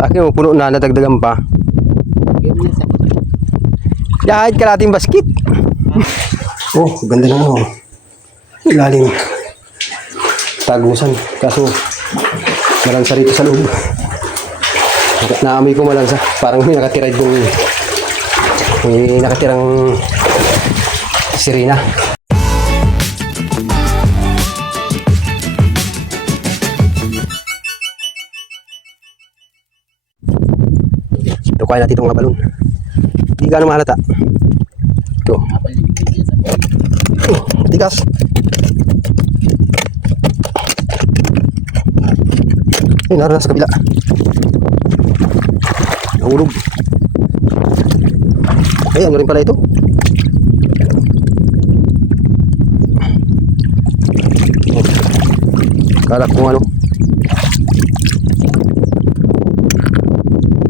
Sa akin, puno na, nadagdagan pa. Kahit kalating basket. Oh, ganda na ano. Ilalim. Tagusan. Kaso, malansa rito sa loob. Naamoy ko malansa. Parang may nakatira itong may nakatirang sirena. Ito, kuhain natin itong mga balon. Hindi gano'ng mahalata. Ito. Tigas. Ay, naroon na sa kabila. Nahulog. Ay, ano rin pala ito? Kala ko ano.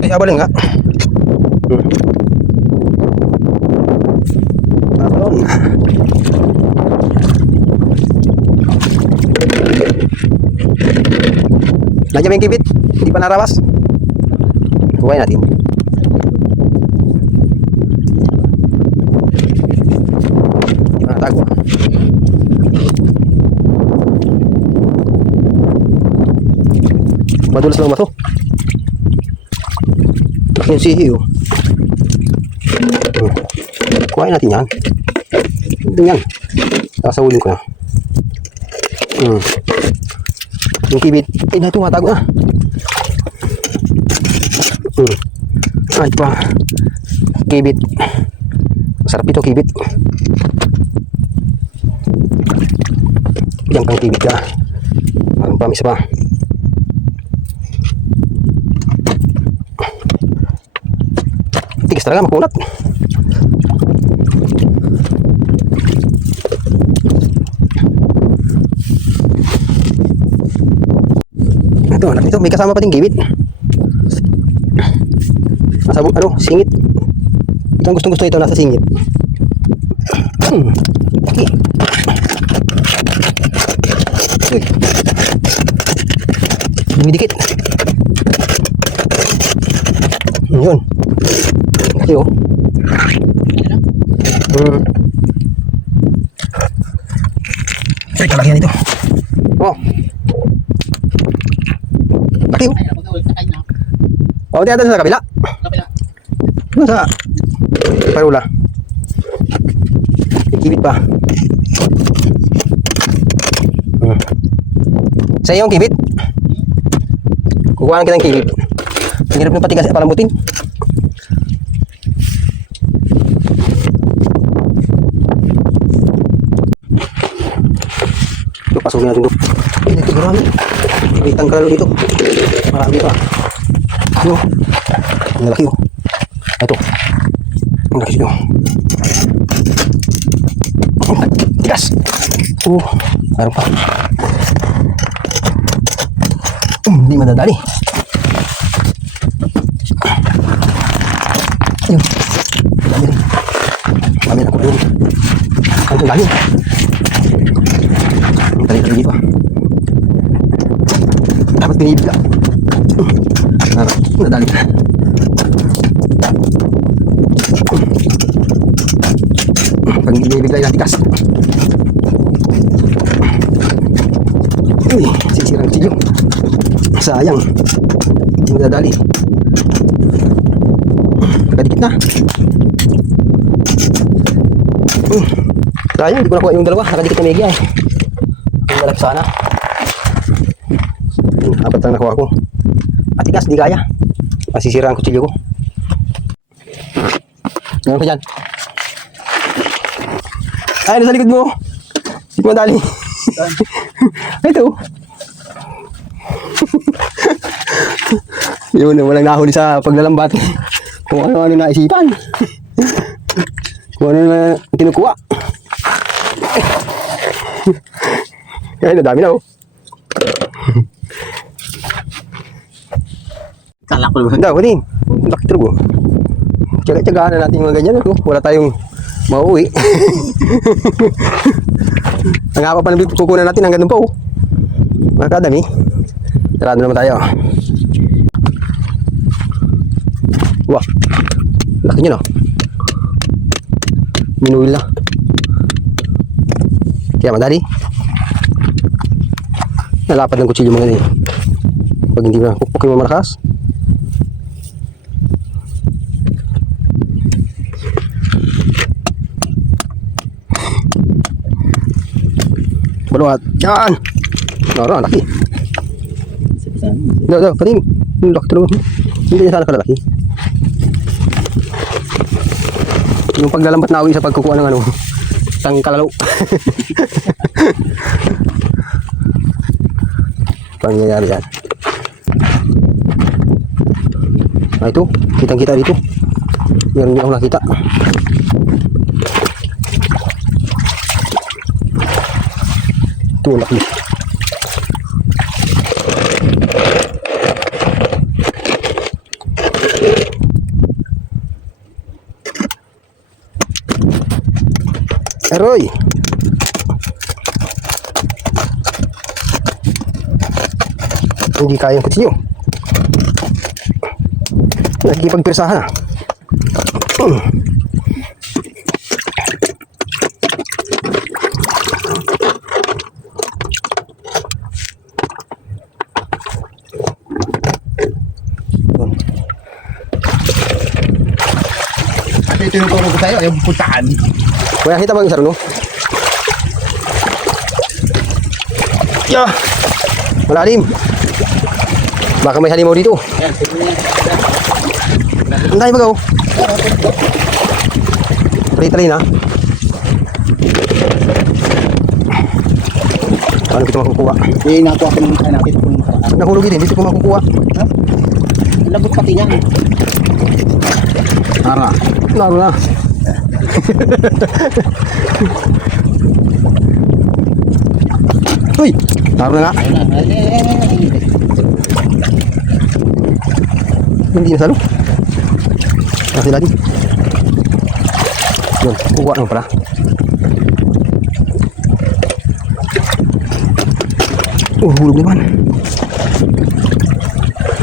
Ay, abalin nga. Abalon. Nandiyan ba yung kibit? Hindi pa narawas? Huwain natin. Hindi pa natago. Madulas lang maso. Laki yung sihi oh. Huwain natin yan. Ito yan. Sasawulin ko na. Yung kibit, ay na ito, matago na. Ay pa, kibit. Masarap ito, kibit. Diyan kang kibit ka. Parang pamis pa. Tigas talaga, makunat. Ito, may kasama pa din kibit. Nasa ano, singit. Ito ang gustong gusto ito, nasa singit. Okay. Uy. Dumidikit. Yun. Okay oh. Ay, kalagyan ito. Oh. Laki oh. Oh, di atas sa kabila. Ano sa parula? Kibit pa. Sa iyo ang kibit. Kukuha kita ng kibit. Ang hirap ng patigas at palambutin. Ito, pasukin natin ito. Ito marami. Ibitang kalalo dito. Marami pa. Ano? Ang laki oh. Ito. Ang laki dito. Tigas. Meron pa. Hindi madadali. Ayun. Dami rin. Dami na ko rin. Ang dami. Ang tali-tali dito. Dapat pinibigla. Nadali ka. Pag hindi binibigla yung tikas. Uy, sisirang silyo. Sayang. Hindi nadali. Nakadikit na. Sayang, hindi ko nakuha yung dalawa. Nakadikit na megi ay. Ang malaki sana. Apat ang nakuha ko. Matigas, di kaya. Masisira ang kutsilyo ko. Ngayon pa dyan. Ay, nasa likod mo. Hindi ko madali. Ito. Yun, walang nahuli sa paglalambat. Kung ano-ano naisipan. Kung ano na kinukuha. Ay, nadami na oh. Kala ko naman. Hindi, kunin. Laki trugo. Tsaga-tsagaan na natin yung mga ganyan. Wala tayong mauwi. Ang hapa pa ng kukunan natin hanggang doon po. Mga kadami. Tarado naman tayo. Wah, laki niya, no? Minuil na. Kaya madali. Nalapad ng kutsilyo mga ganyan. Pag hindi mo pukpukin mo malakas. Baluat. Yan! Nara, laki. Daw, pating. Laki talaga. Hindi niya sana kalalaki. Yung paglalambat na awi sa pagkukuha ng ano, isang kalalo. Pangyayari yan. Ah, ito, kitang-kita dito. Meron din ako nakita. Ito, laki. Aroy! Hindi kayang kutsilyo. Nakikipagpirsahan na. Ito yung turo ko sa'yo, ayaw puntaan. Kuya, kita bang isang no? Yeah! Malalim! Baka may halimaw dito. Yan, sige niya. Ang tayo magaw. Tali-tali na. Paano kita makukuha? Eh, nakuha ko nung hanapit kung makaraan. Nahulog din, dito ko makukuha. Ha? Labot pati niyan. Nara. Naro na. Uy! Naro na nga. Ayun na. Hindi na salo. Kasi lagi. Yun, kukuha naman pala. Hulog naman.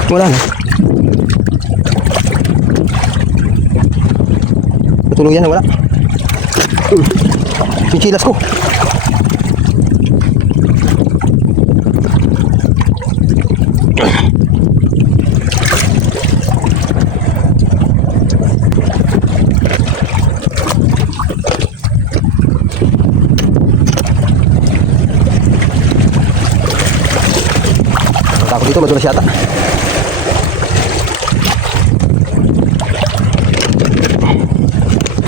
Wala na. Patulog yan na wala. Chichilas ko. Takot dito, madulas yata.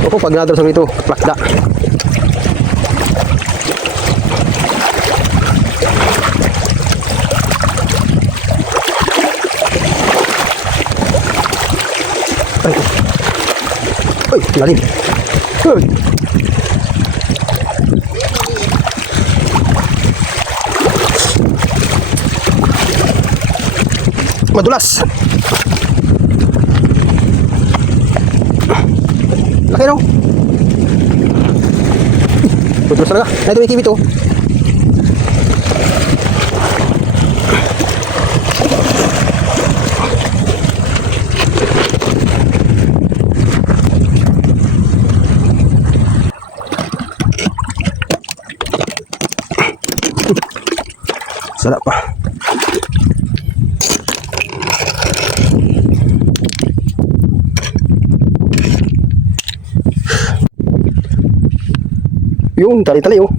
Opo, pag nadulas ako dito, plakda. Ay, ay, lalim. Ay. Madulas. Laki no? Madulas talaga. Ay, ito may kibit oh. Sarap pa. Yung tali-tali oh.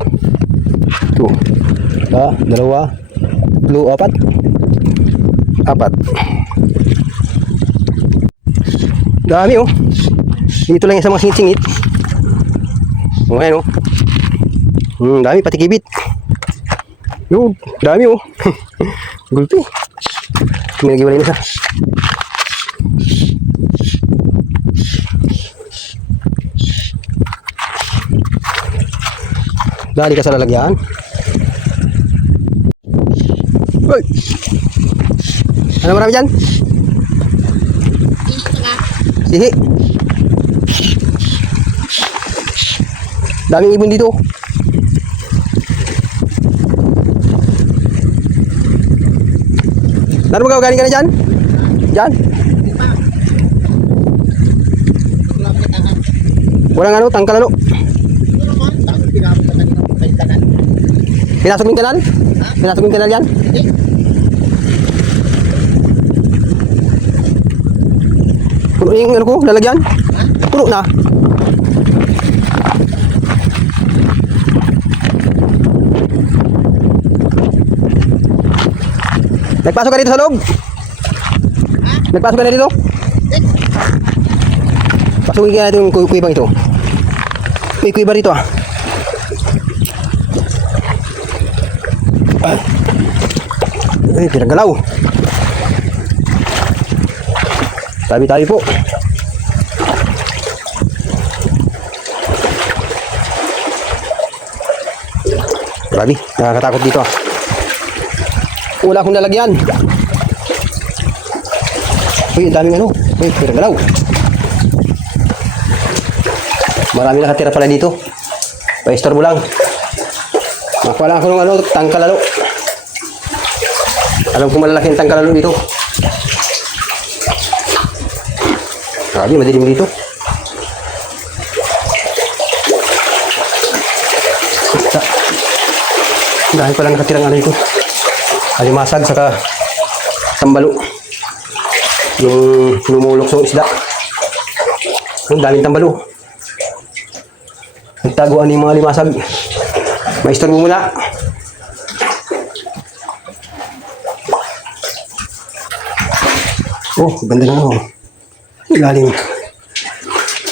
Ito. Dalawa. Tatlo, apat. Apat. Dami oh. Dito lang yung sa mga singit-singit. O ayan oh. Dami pati kibit. Yung dami oh. Gulpi. May nagiwalay na siya. Dali ka sa lalagyan. Uy! Ano marami dyan? Sihi. Daming ibon dito. Ano magawa galing ka na dyan? Dyan? Walang ano, tangkalalo. Pinamot ka kanina kung kayo tanan. Pinasok mo yung kanal? Pinasok mo yung kanal yan? Puno yung ano ko, lalagyan? Puno na. Nagpasok ka dito sa loob? Nagpasok ka na dito? Pasukin ka natin yung kuibang ito. May kuiba rito ah. Ay, pinagalaw. Tabi-tabi po. Grabe, nakakatakot dito ah. Wala akong lalagyan. Uy, ang daming ano. Uy, pinagalaw. Marami nakatira pala dito. Pa-istorbo lang. Makuha lang ako ng ano, tangkalalo. Alam ko malalaki ang tangkalalo dito. Grabe, madilim dito. Dahil palang nakatirang ano dito. Alimasag saka tambalo. Yung lumulok sa isda. Ang daming tambalo. Nagtaguan yung mga limasag. Maistorbo muna. Oh, ganda na ako. Ilalim.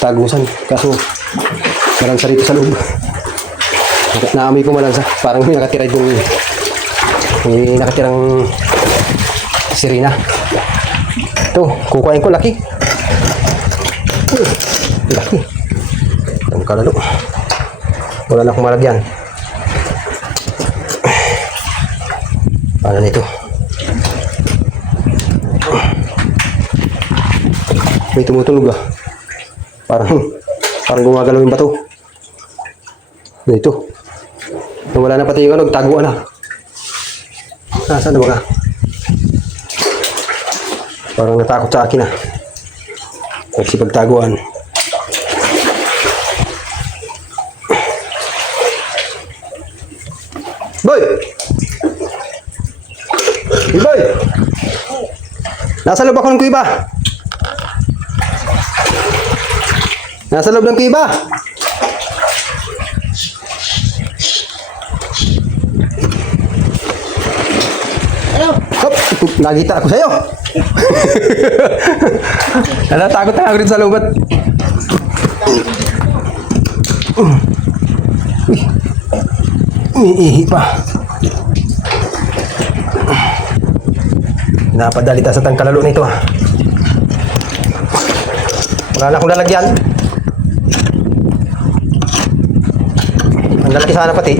Tagusan. Kaso, malansa rito sa loob. Naamoy ko malansa. Parang may nakatira yung may nakatirang sirena. Ito, kukuhain ko. Laki. Laki. Ang kalalo. Wala na akong malagyan. Paano nito? May tumutunog ah. Parang gumagalaw yung bato. Ito. Wala na pati yung ano, taguan na. Saan na ba ka? Parang natakot sa akin ah. Nagsipagtaguan. Boy! Hey boy! Nasa loob ako ng kuiba. Nasa loob ng kuiba. Ano? Hop! Nakita ako sa'yo. Natatakot na ako rin sa loob at... Uy! Umiihi pa. Napadalita sa tangkalalo nito ah. Wala na akong lalagyan. Ang lalaki sana pati.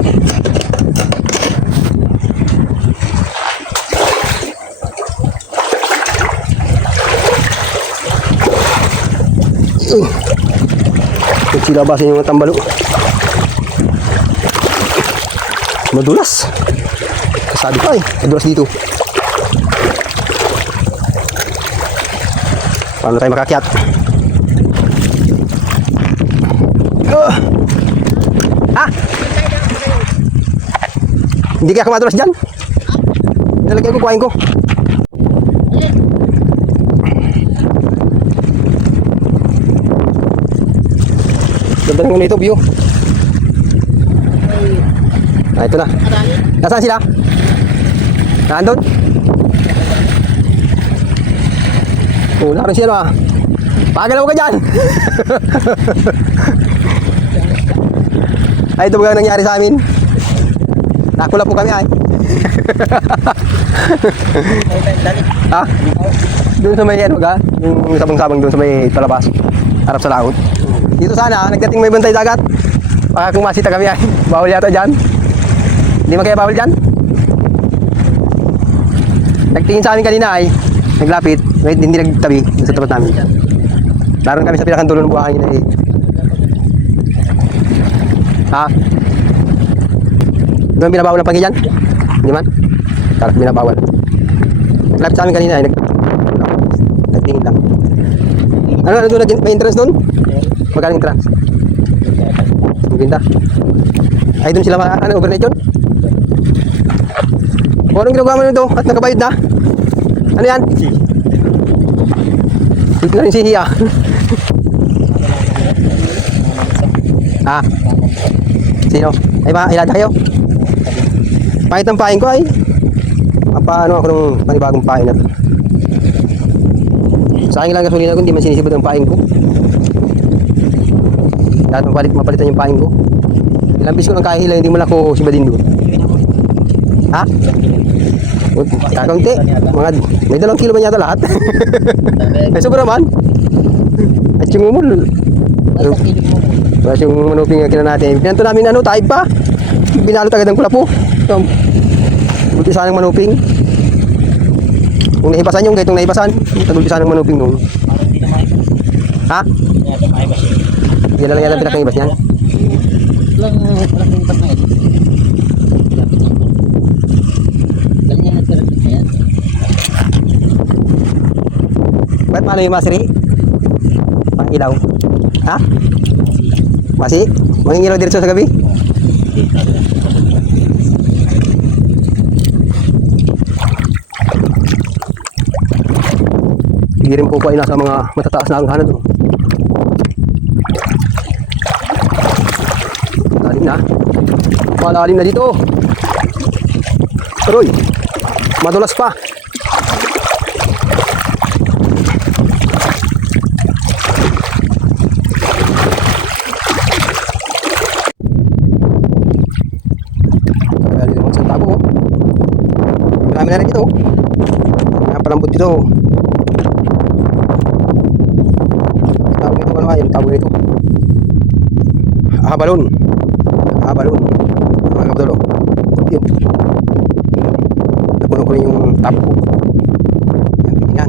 Silabasin yung tambalo. Madulas. Sabi pa eh, madulas dito. Paano tayo makakyat? Ah! Hindi kaya ako madulas dyan? Nalagay ko, kuhain ko. Ganda ng ito, view. Ah, ito na. Nasaan sila? Nandun? Oh, naroon sila ah. Pagalaw ka dyan! Ay, ito ba nangyari sa amin? Nakula po kami ay. Ha? Doon sa may ano ka? Yung sabang-sabang doon sa may palabas. Harap sa laot. Dito sana, nagdating may bantay dagat. Baka kung masita kami ay. Bawal yata dyan. Hindi man kaya bawal dyan? Nagtingin sa amin kanina ay. Naglapit. Wait, hindi nagtabi. Sa tapat namin. Naroon kami sa pinakantulo ng buhangin ay. Ha? Doon binabawal ang pagi dyan? Hindi man? Tarap binabawal. Naglapit sa amin kanina ay. Nagtingin lang. Ano doon? May entrance doon? Magkano entrance? Maganda. Ay, doon sila overnight yun? O, anong ginagawa mo nito? At nakabayad na? Ano yan? Dito na rin si Hiya. Ah. Sino? Ay ba, ilada kayo? Pahit ng pain ko ay. Paano ako ng panibagong pain na to? Sa akin lang gasolina ko, hindi man sinisibot ang pain ko. Lahat mapalitan yung pain ko. Ilang bis ko nang kahihila, hindi mo lang ako sibadin doon. Ha? Kakaunti. May 2 kilo ba niya ito lahat? Ay, sobra man. At yung umul. Tapos yung manuping na natin. Pinanto namin taib pa. Binalot agad ang kulapo. Buti sanang manuping. Kung nahibasan yung gaitong nahibasan, tagulti sanang manuping nung. Ha? Yan lang yan ang pinakangibas niyan. Walang ipas na ito. Galing yan ang sarap na yan. Ba't paano yung masiri? Pangilaw. Ha? Masi? Mangingilaw diretso sa gabi? Hindi rin po ko ay nasa mga matataas na anghanan doon. Malalim na. Malalim na dito. Tuloy. Madulas pa. Kaya dito sa tabo. Marami na rin dito. Napalambot dito. Tawag ito ano ay tawag ito. Balon. Balon. Mga kapatolo. Yun. Napuno ko rin yung tap ko. Yan.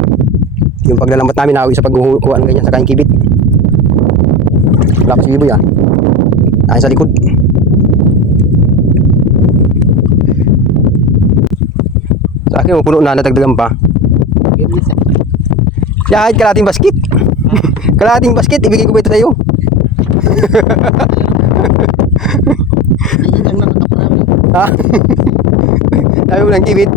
Yung paglalambat namin naawin sa paghuhukuan ganyan sa kain kibit. Wala pa si Biboy Ay sa likod. Sa akin puno na natagdagan pa. Kahit kalating basket. Kalating basket ibigay ko ba ito sa'yo? Ha? Sabi mo ng kibit.